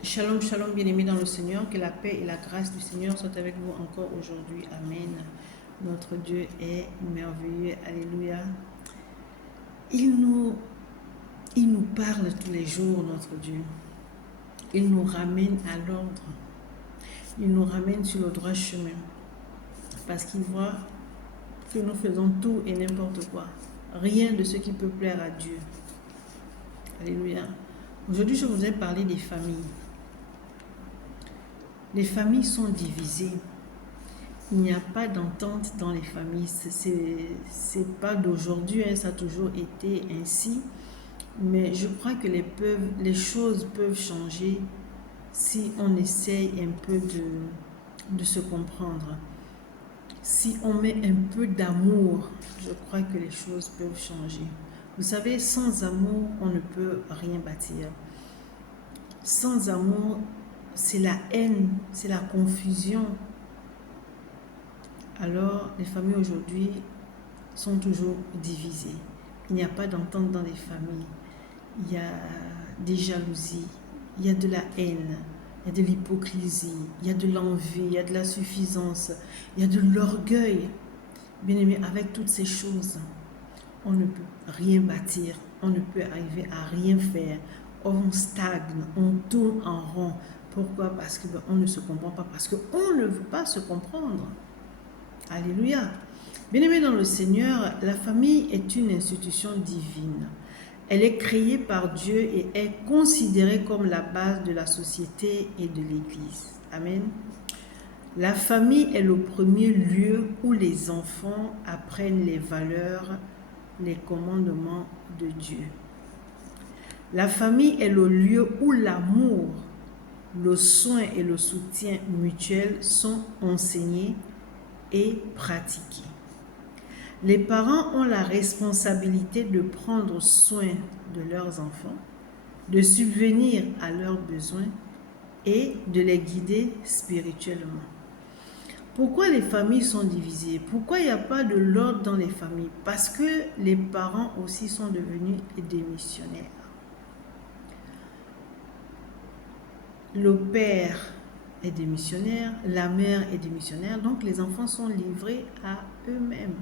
Shalom, shalom, bien-aimés dans le Seigneur, que la paix et la grâce du Seigneur soient avec vous encore aujourd'hui. Amen. Notre Dieu est merveilleux. Alléluia. Il nous, il nous parle tous les jours, notre Dieu. Il nous ramène à l'ordre. Il nous ramène sur le droit chemin. Parce qu'il voit que nous faisons tout et n'importe quoi. Rien de ce qui peut plaire à Dieu. Alléluia. Aujourd'hui, je voudrais parler des familles. Les familles sont divisées. Il n'y a pas d'entente dans les familles. C'est pas d'aujourd'hui, hein, ça a toujours été ainsi. Mais je crois que les choses peuvent changer si on essaye un peu de se comprendre. Si on met un peu d'amour, je crois que les choses peuvent changer. Vous savez, sans amour, on ne peut rien bâtir. Sans amour, c'est la haine, c'est la confusion. Alors, les familles aujourd'hui sont toujours divisées. Il n'y a pas d'entente dans les familles. Il y a des jalousies, il y a de la haine, il y a de l'hypocrisie, il y a de l'envie, il y a de la suffisance, il y a de l'orgueil. Bien aimé, avec toutes ces choses, on ne peut rien bâtir, on ne peut arriver à rien faire. On stagne, on tourne en rond. Pourquoi? Parce qu'on ne se comprend pas, parce qu'on ne veut pas se comprendre. Alléluia. Bien-aimés dans le Seigneur, la famille est une institution divine. Elle est créée par Dieu et est considérée comme la base de la société et de l'Église. Amen. La famille est le premier lieu où les enfants apprennent les valeurs, les commandements de Dieu. La famille est le lieu où l'amour, le soin et le soutien mutuel sont enseignés et pratiqués. Les parents ont la responsabilité de prendre soin de leurs enfants, de subvenir à leurs besoins et de les guider spirituellement. Pourquoi les familles sont divisées? Pourquoi il n'y a pas de l'ordre dans les familles? Parce que les parents aussi sont devenus des missionnaires. Le père est démissionnaire, la mère est démissionnaire, donc les enfants sont livrés à eux-mêmes.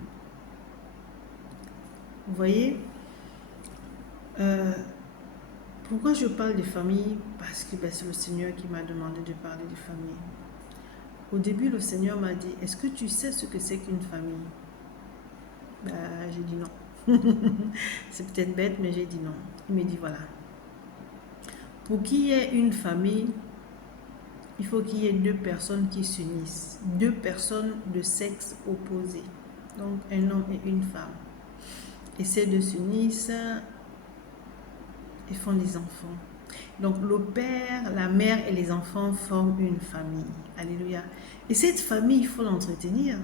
Vous voyez, pourquoi je parle de famille? Parce que c'est le Seigneur qui m'a demandé de parler de famille. Au début, le Seigneur m'a dit, est-ce que tu sais ce que c'est qu'une famille? J'ai dit non. C'est peut-être bête, mais j'ai dit non. Il me dit, voilà. Pour qu'il y ait une famille, il faut qu'il y ait deux personnes qui s'unissent. Deux personnes de sexe opposé. Donc, un homme et une femme. Et ces deux s'unissent et font des enfants. Donc le père, la mère et les enfants forment une famille. Alléluia. Et cette famille, il faut l'entretenir.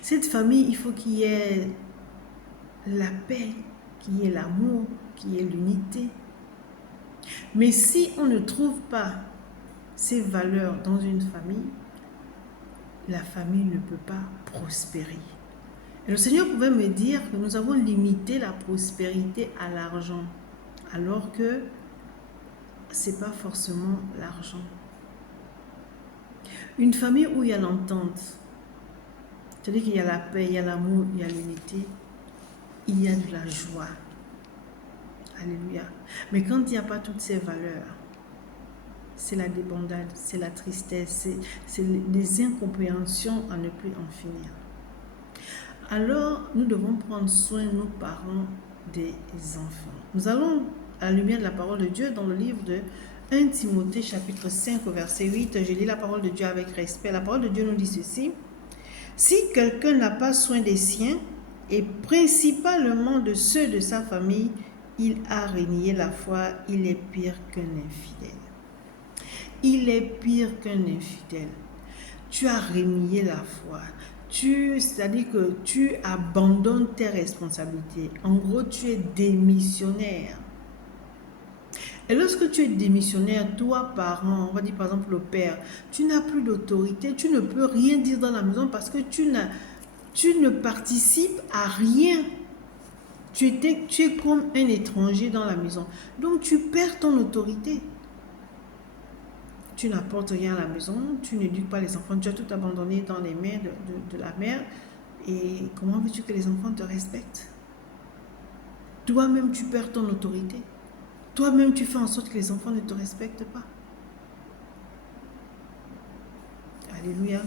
Cette famille, il faut qu'il y ait la paix, qu'il y ait l'amour, qu'il y ait l'unité. Mais si on ne trouve pas ces valeurs dans une famille, la famille ne peut pas prospérer. Et le Seigneur pouvait me dire que nous avons limité la prospérité à l'argent, alors que ce n'est pas forcément l'argent. Une famille où il y a l'entente, c'est-à-dire qu'il y a la paix, il y a l'amour, il y a l'unité, il y a de la joie. Alléluia. Mais quand il n'y a pas toutes ces valeurs, c'est la débandade, c'est la tristesse, c'est les incompréhensions à ne plus en finir. Alors, nous devons prendre soin, nos parents, des enfants. Nous allons, à la lumière de la parole de Dieu, dans le livre de 1 Timothée, chapitre 5, verset 8, je lis la parole de Dieu avec respect. La parole de Dieu nous dit ceci. Si quelqu'un n'a pas soin des siens, et principalement de ceux de sa famille, il a renié la foi, il est pire qu'un infidèle. Il est pire qu'un infidèle. Tu as renié la foi. C'est-à-dire que tu abandonnes tes responsabilités. En gros, tu es démissionnaire. Et lorsque tu es démissionnaire, toi, parent, on va dire par exemple le père, tu n'as plus d'autorité, tu ne peux rien dire dans la maison parce que tu ne participes à rien. Tu es comme un étranger dans la maison. Donc, tu perds ton autorité. tu n'apportes rien à la maison, tu n'éduques pas les enfants, tu as tout abandonné dans les mains de la mère. Et comment veux-tu que les enfants te respectent? Toi-même, tu perds ton autorité. Toi-même, tu fais en sorte que les enfants ne te respectent pas. Alléluia.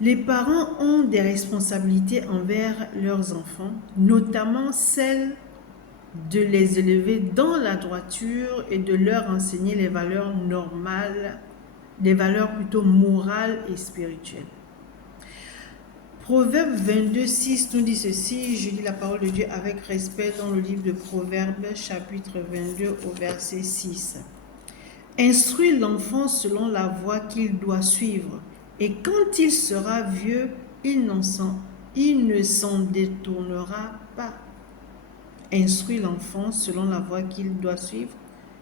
Les parents ont des responsabilités envers leurs enfants, notamment celle de les élever dans la droiture et de leur enseigner les valeurs normales, des valeurs plutôt morales et spirituelles. Proverbe 22, 6 nous dit ceci, je lis la parole de Dieu avec respect dans le livre de Proverbes, chapitre 22 au verset 6. Instruis l'enfant selon la voie qu'il doit suivre, et quand il sera vieux, il ne s'en détournera pas. Instruis l'enfant selon la voie qu'il doit suivre,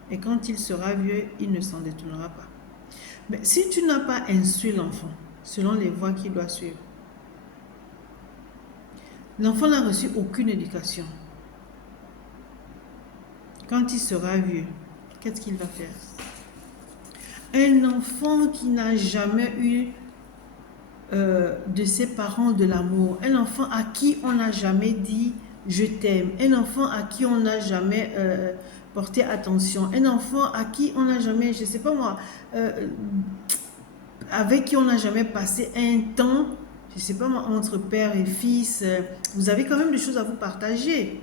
et quand il sera vieux, il ne s'en détournera pas. Mais si tu n'as pas instruit l'enfant selon les voies qu'il doit suivre, l'enfant n'a reçu aucune éducation. Quand il sera vieux, qu'est-ce qu'il va faire? Un enfant qui n'a jamais eu de ses parents de l'amour, un enfant à qui on n'a jamais dit je t'aime, un enfant à qui on n'a jamais porté attention, un enfant à qui on n'a jamais, je sais pas moi, avec qui on n'a jamais passé un temps, je sais pas moi, entre père et fils, vous avez quand même des choses à vous partager,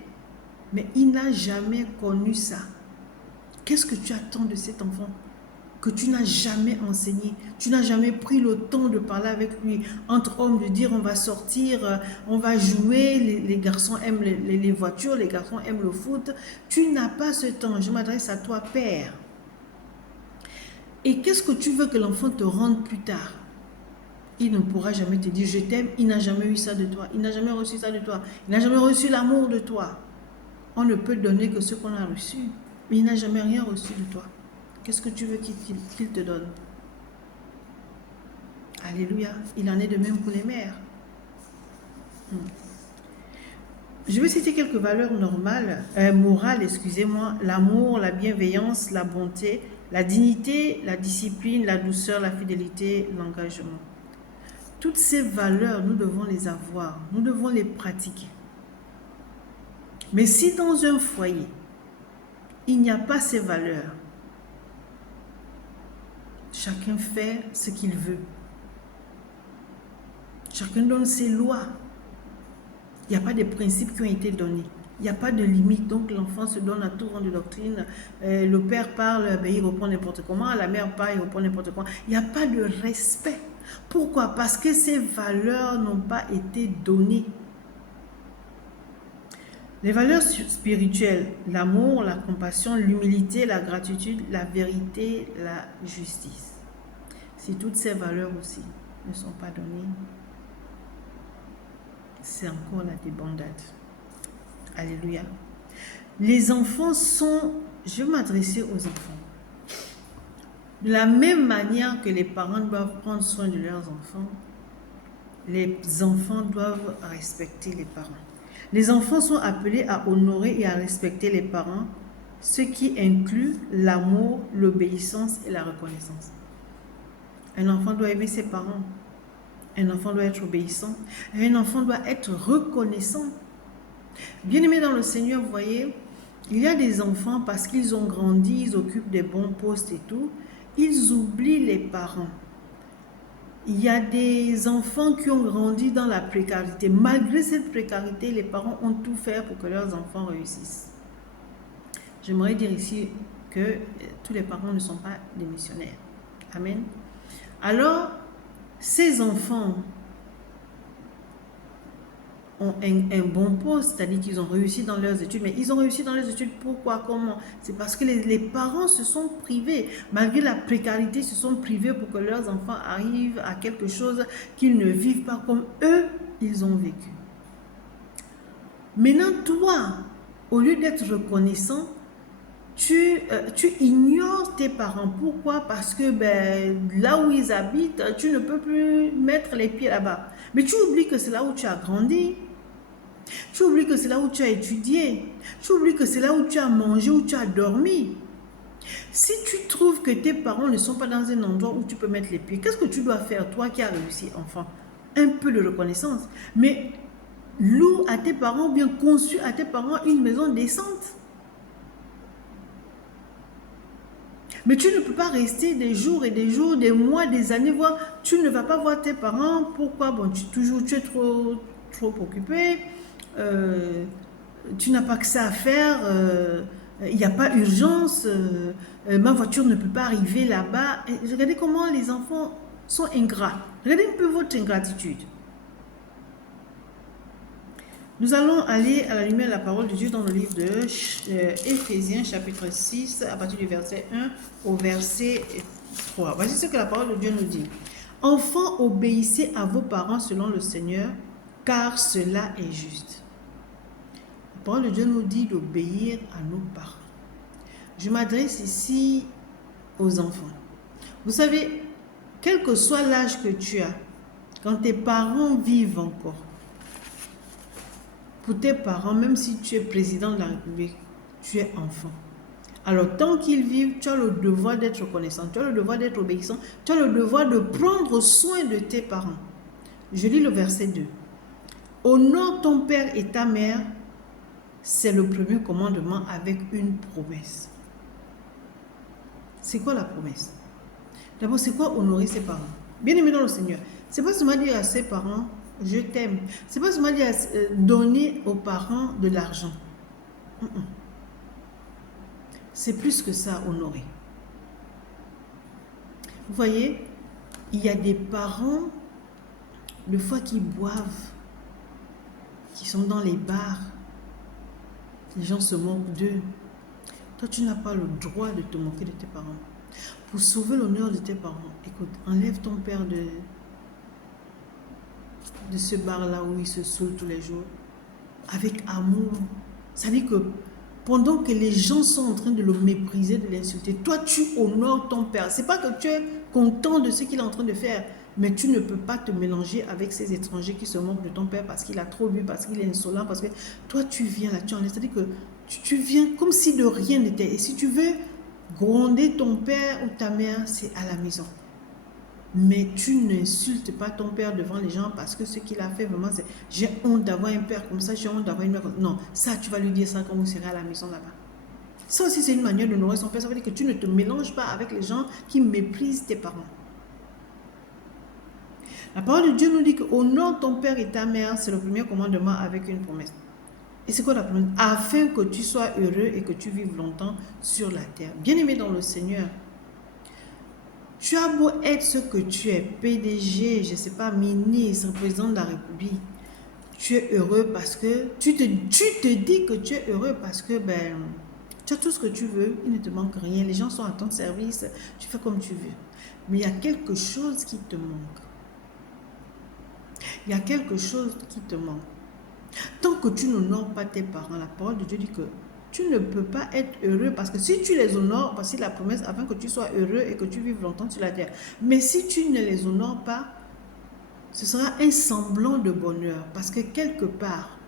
mais il n'a jamais connu ça. Qu'est-ce que tu attends de cet enfant que tu n'as jamais enseigné? Tu n'as jamais pris le temps de parler avec lui entre hommes, de dire on va sortir, on va jouer, les garçons aiment les voitures, les garçons aiment le foot. Tu n'as pas ce temps. Je m'adresse à toi, père. Et qu'est-ce que tu veux que l'enfant te rende plus tard? Il ne pourra jamais te dire je t'aime, il n'a jamais eu ça de toi, il n'a jamais reçu ça de toi, il n'a jamais reçu l'amour de toi. On ne peut donner que ce qu'on a reçu, mais il n'a jamais rien reçu de toi. Qu'est-ce que tu veux qu'il te donne? Alléluia. Il en est de même pour les mères. Je vais citer quelques valeurs morales, excusez-moi. L'amour, la bienveillance, la bonté, la dignité, la discipline, la douceur, la fidélité, l'engagement. Toutes ces valeurs, nous devons les avoir. Nous devons les pratiquer. Mais si dans un foyer, il n'y a pas ces valeurs, chacun fait ce qu'il veut. Chacun donne ses lois. Il n'y a pas de principes qui ont été donnés. Il n'y a pas de limite. Donc l'enfant se donne à tout vent de doctrine. Le père parle, il reprend n'importe comment. La mère parle, il reprend n'importe comment. Il n'y a pas de respect. Pourquoi? Parce que ces valeurs n'ont pas été données. Les valeurs spirituelles, l'amour, la compassion, l'humilité, la gratitude, la vérité, la justice. Si toutes ces valeurs aussi ne sont pas données, c'est encore la débandade. Alléluia. Les enfants sont, je vais m'adresser aux enfants. De la même manière que les parents doivent prendre soin de leurs enfants, les enfants doivent respecter les parents. Les enfants sont appelés à honorer et à respecter les parents, ce qui inclut l'amour, l'obéissance et la reconnaissance. Un enfant doit aimer ses parents. Un enfant doit être obéissant. Un enfant doit être reconnaissant. Bien-aimés dans le Seigneur, vous voyez, il y a des enfants, parce qu'ils ont grandi, ils occupent des bons postes et tout, ils oublient les parents. Il y a des enfants qui ont grandi dans la précarité. Malgré cette précarité, les parents ont tout fait pour que leurs enfants réussissent. J'aimerais dire ici que tous les parents ne sont pas des missionnaires. Amen. Alors, ces enfants ont un bon poste, c'est-à-dire qu'ils ont réussi dans leurs études, mais ils ont réussi dans leurs études, pourquoi, comment? C'est parce que les parents se sont privés, malgré la précarité, se sont privés pour que leurs enfants arrivent à quelque chose qu'ils ne vivent pas comme eux, ils ont vécu. Maintenant, toi, au lieu d'être reconnaissant, tu ignores tes parents. Pourquoi? Parce que là où ils habitent, tu ne peux plus mettre les pieds là-bas. Mais tu oublies que c'est là où tu as grandi. Tu oublies que c'est là où tu as étudié. Tu oublies que c'est là où tu as mangé, où tu as dormi. Si tu trouves que tes parents ne sont pas dans un endroit où tu peux mettre les pieds, qu'est-ce que tu dois faire, toi qui as réussi, enfant? Un peu de reconnaissance. Mais loue à tes parents, bien conçu à tes parents une maison décente. Mais tu ne peux pas rester des jours et des jours, des mois, des années, voir. Tu ne vas pas voir tes parents. Pourquoi? Bon, tu es trop occupé. Euh, tu n'as pas que ça à faire. Il n'y a pas urgence. Ma voiture ne peut pas arriver là-bas. Regardez comment les enfants sont ingrats. Regardez un peu votre ingratitude. Nous allons aller à la lumière de la parole de Dieu dans le livre de Éphésiens chapitre 6 à partir du verset 1 au verset 3. Voici ce que la parole de Dieu nous dit. Enfants, obéissez à vos parents selon le Seigneur, car cela est juste. La parole de Dieu nous dit d'obéir à nos parents. Je m'adresse ici aux enfants. Vous savez, quel que soit l'âge que tu as, quand tes parents vivent encore, pour tes parents, même si tu es président de la République, tu es enfant. Alors, tant qu'ils vivent, tu as le devoir d'être reconnaissant, tu as le devoir d'être obéissant, tu as le devoir de prendre soin de tes parents. Je lis le verset 2. Honore ton père et ta mère, c'est le premier commandement avec une promesse. C'est quoi la promesse? D'abord, c'est quoi honorer ses parents? Bien aimé dans le Seigneur, c'est pas seulement dire à ses parents, je t'aime. C'est pas seulement dire donner aux parents de l'argent. C'est plus que ça, honorer. Vous voyez, il y a des parents, des fois, qui boivent, qui sont dans les bars. Les gens se moquent d'eux. Toi, tu n'as pas le droit de te moquer de tes parents. Pour sauver l'honneur de tes parents, écoute, enlève ton père de ce bar-là où il se saoule tous les jours, avec amour. Ça veut dire que pendant que les gens sont en train de le mépriser, de l'insulter, toi tu honores ton père. C'est pas que tu es content de ce qu'il est en train de faire, mais tu ne peux pas te mélanger avec ces étrangers qui se moquent de ton père parce qu'il a trop bu, parce qu'il est insolent, parce que toi tu viens là, tu enlèves. C'est-à-dire que tu viens comme si de rien n'était. Et si tu veux gronder ton père ou ta mère, c'est à la maison. Mais tu n'insultes pas ton père devant les gens parce que ce qu'il a fait vraiment, c'est j'ai honte d'avoir un père comme ça, j'ai honte d'avoir une mère comme ça. Non, ça, tu vas lui dire ça quand vous serez à la maison là-bas. Ça aussi, c'est une manière d'honorer son père. Ça veut dire que tu ne te mélanges pas avec les gens qui méprisent tes parents. La parole de Dieu nous dit que honore ton père et ta mère, c'est le premier commandement avec une promesse. Et c'est quoi la promesse? Afin que tu sois heureux et que tu vives longtemps sur la terre. Bien-aimé dans le Seigneur, tu as beau être ce que tu es, PDG, je ne sais pas, ministre, président de la République, tu es heureux parce que, tu te dis que tu es heureux parce que, tu as tout ce que tu veux, il ne te manque rien, les gens sont à ton service, tu fais comme tu veux. Mais il y a quelque chose qui te manque. Il y a quelque chose qui te manque. Tant que tu n'honores pas tes parents, la parole de Dieu dit que tu ne peux pas être heureux parce que si tu les honores, voici la promesse afin que tu sois heureux et que tu vives longtemps sur la terre. Mais si tu ne les honores pas, ce sera un semblant de bonheur parce que quelque part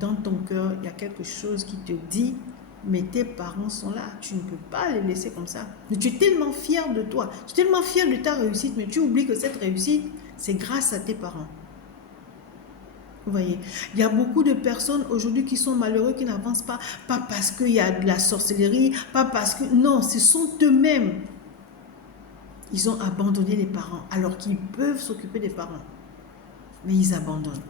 dans ton cœur, il y a quelque chose qui te dit mais tes parents sont là, tu ne peux pas les laisser comme ça. Mais tu es tellement fier de toi, tu es tellement fier de ta réussite, mais tu oublies que cette réussite, c'est grâce à tes parents. Vous voyez, il y a beaucoup de personnes aujourd'hui qui sont malheureux, qui n'avancent pas parce qu'il y a de la sorcellerie, pas parce que... Non, ce sont eux-mêmes. Ils ont abandonné les parents, alors qu'ils peuvent s'occuper des parents. Mais ils abandonnent.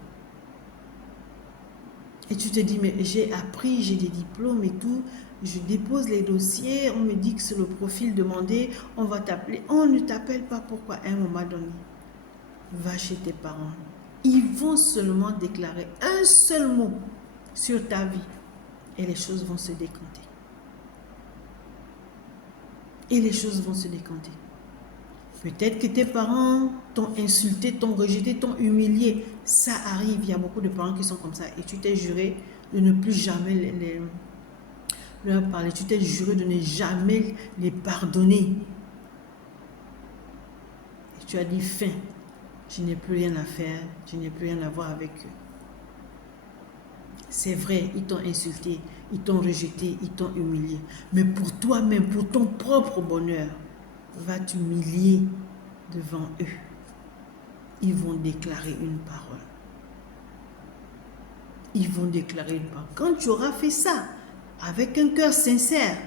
Et tu te dis, mais j'ai appris, j'ai des diplômes et tout, je dépose les dossiers, on me dit que c'est le profil demandé, on va t'appeler. On ne t'appelle pas, pourquoi? À un moment donné, va chez tes parents. Ils vont seulement déclarer un seul mot sur ta vie et les choses vont se décanter. Et les choses vont se décanter. Peut-être que tes parents t'ont insulté, t'ont rejeté, t'ont humilié. Ça arrive, il y a beaucoup de parents qui sont comme ça. Et tu t'es juré de ne plus jamais leur parler. Tu t'es juré de ne jamais les pardonner. Et tu as dit fin. Je n'ai plus rien à faire, je n'ai plus rien à voir avec eux. C'est vrai, ils t'ont insulté, ils t'ont rejeté, ils t'ont humilié. Mais pour toi-même, pour ton propre bonheur, va t'humilier devant eux. Ils vont déclarer une parole. Ils vont déclarer une parole. Quand tu auras fait ça, avec un cœur sincère,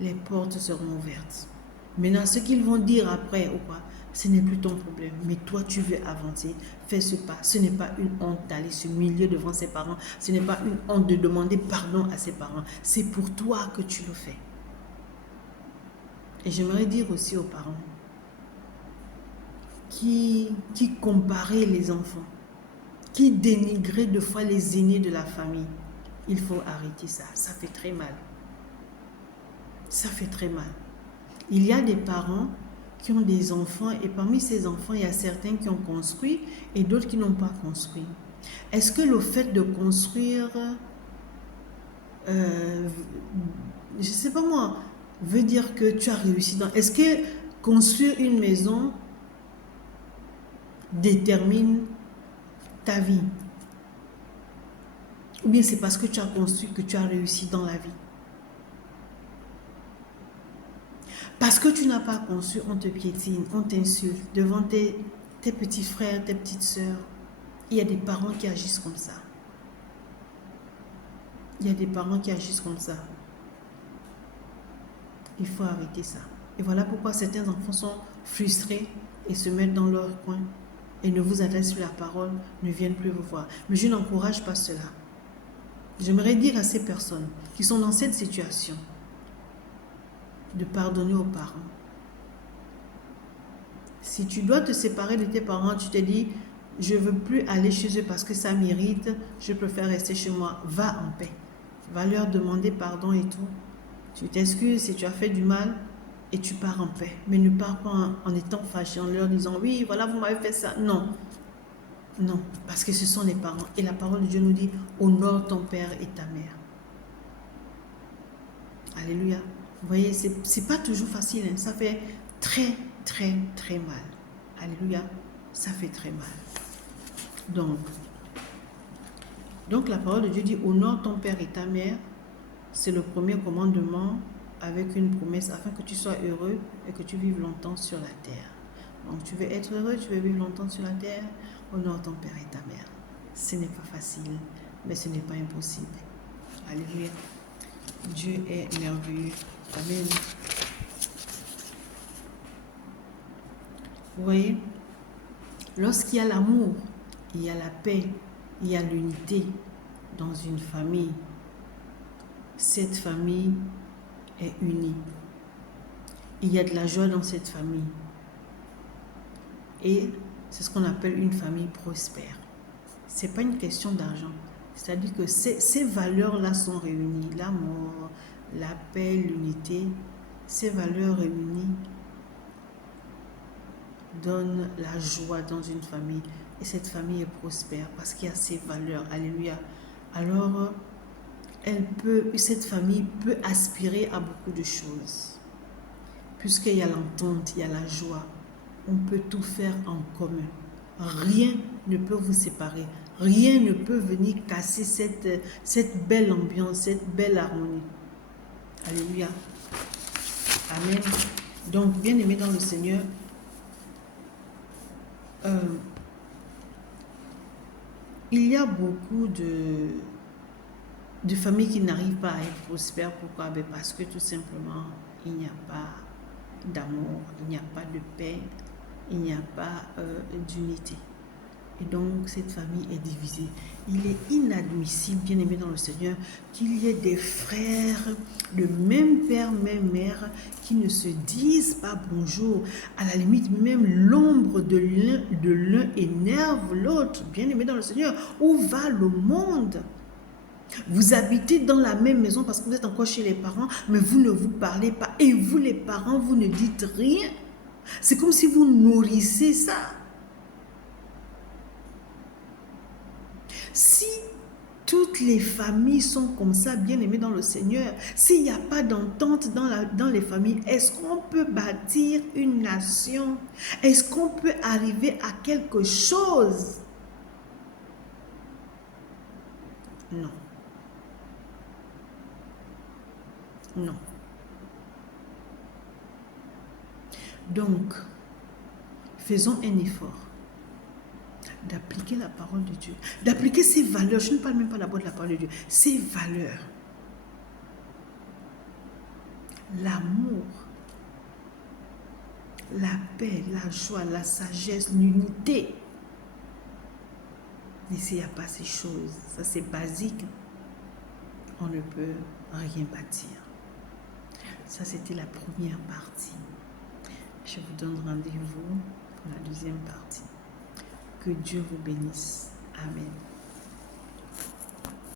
les portes seront ouvertes. Maintenant, ce qu'ils vont dire après ou pas, ce n'est plus ton problème. Mais toi, tu veux avancer, fais ce pas. Ce n'est pas une honte d'aller s'humilier devant ses parents. Ce n'est pas une honte de demander pardon à ses parents. C'est pour toi que tu le fais. Et j'aimerais dire aussi aux parents qui comparaient les enfants, qui dénigraient deux fois les aînés de la famille. Il faut arrêter ça. Ça fait très mal. Ça fait très mal. Il y a des parents qui ont des enfants et parmi ces enfants, il y a certains qui ont construit et d'autres qui n'ont pas construit. Est-ce que le fait de construire, je ne sais pas moi, veut dire que tu as réussi dans... Est-ce que construire une maison détermine ta vie? Ou bien c'est parce que tu as construit que tu as réussi dans la vie? Parce que tu n'as pas conçu, on te piétine, on t'insulte devant tes petits frères, tes petites sœurs. Il y a des parents qui agissent comme ça. Il y a des parents qui agissent comme ça. Il faut arrêter ça. Et voilà pourquoi certains enfants sont frustrés et se mettent dans leur coin et ne vous adressent plus la parole, ne viennent plus vous voir. Mais je n'encourage pas cela. J'aimerais dire à ces personnes qui sont dans cette situation de pardonner aux parents. Si tu dois te séparer de tes parents, tu te dis, je ne veux plus aller chez eux parce que ça m'irrite, je préfère rester chez moi. Va en paix. Va leur demander pardon et tout. Tu t'excuses si tu as fait du mal et tu pars en paix. Mais ne pars pas en étant fâché, en leur disant, oui, voilà, vous m'avez fait ça. Non. Non, parce que ce sont les parents. Et la parole de Dieu nous dit, honore ton père et ta mère. Alléluia. Vous voyez, c'est pas toujours facile. Hein. Ça fait très, très, très mal. Alléluia. Ça fait très mal. Donc la parole de Dieu dit, honore ton père et ta mère. C'est le premier commandement avec une promesse afin que tu sois heureux et que tu vives longtemps sur la terre. Donc tu veux être heureux, tu veux vivre longtemps sur la terre, honore ton père et ta mère. Ce n'est pas facile, mais ce n'est pas impossible. Alléluia. Dieu est merveilleux. Amen. Vous voyez, lorsqu'il y a l'amour, il y a la paix, il y a l'unité dans une famille. Cette famille est unie. Il y a de la joie dans cette famille. Et c'est ce qu'on appelle une famille prospère. Ce n'est pas une question d'argent. C'est-à-dire que ces valeurs-là sont réunies. L'amour, la paix, l'unité. Ces valeurs réunies donnent la joie dans une famille. Et cette famille est prospère parce qu'il y a ces valeurs. Alléluia. Alors, cette famille peut aspirer à beaucoup de choses. Puisqu'il y a l'entente, il y a la joie. On peut tout faire en commun. Rien ne peut vous séparer. Rien ne peut venir casser cette belle ambiance, cette belle harmonie. Alléluia. Amen. Donc, bien-aimés dans le Seigneur, il y a beaucoup de familles qui n'arrivent pas à être prospères. Pourquoi? Parce que tout simplement, il n'y a pas d'amour, il n'y a pas de paix, il n'y a pas d'unité. Et donc, cette famille est divisée. Il est inadmissible, bien aimé dans le Seigneur, qu'il y ait des frères de même père, même mère, qui ne se disent pas bonjour. À la limite, même l'ombre de l'un énerve l'autre. Bien aimé dans le Seigneur, où va le monde? Vous habitez dans la même maison parce que vous êtes encore chez les parents, mais vous ne vous parlez pas. Et vous, les parents, vous ne dites rien. C'est comme si vous nourrissez ça. Si toutes les familles sont comme ça, bien aimées dans le Seigneur, s'il n'y a pas d'entente dans les familles, est-ce qu'on peut bâtir une nation? Est-ce qu'on peut arriver à quelque chose? Non. Non. Donc, faisons un effort d'appliquer la parole de Dieu, d'appliquer ses valeurs. Je ne parle même pas d'abord de la parole de Dieu, ses valeurs. L'amour, la paix, la joie, la sagesse, l'unité. Et s'il n'y a pas ces choses, ça c'est basique, on ne peut rien bâtir. Ça c'était la première partie. Je vous donne rendez-vous pour la deuxième partie. Que Dieu vous bénisse. Amen.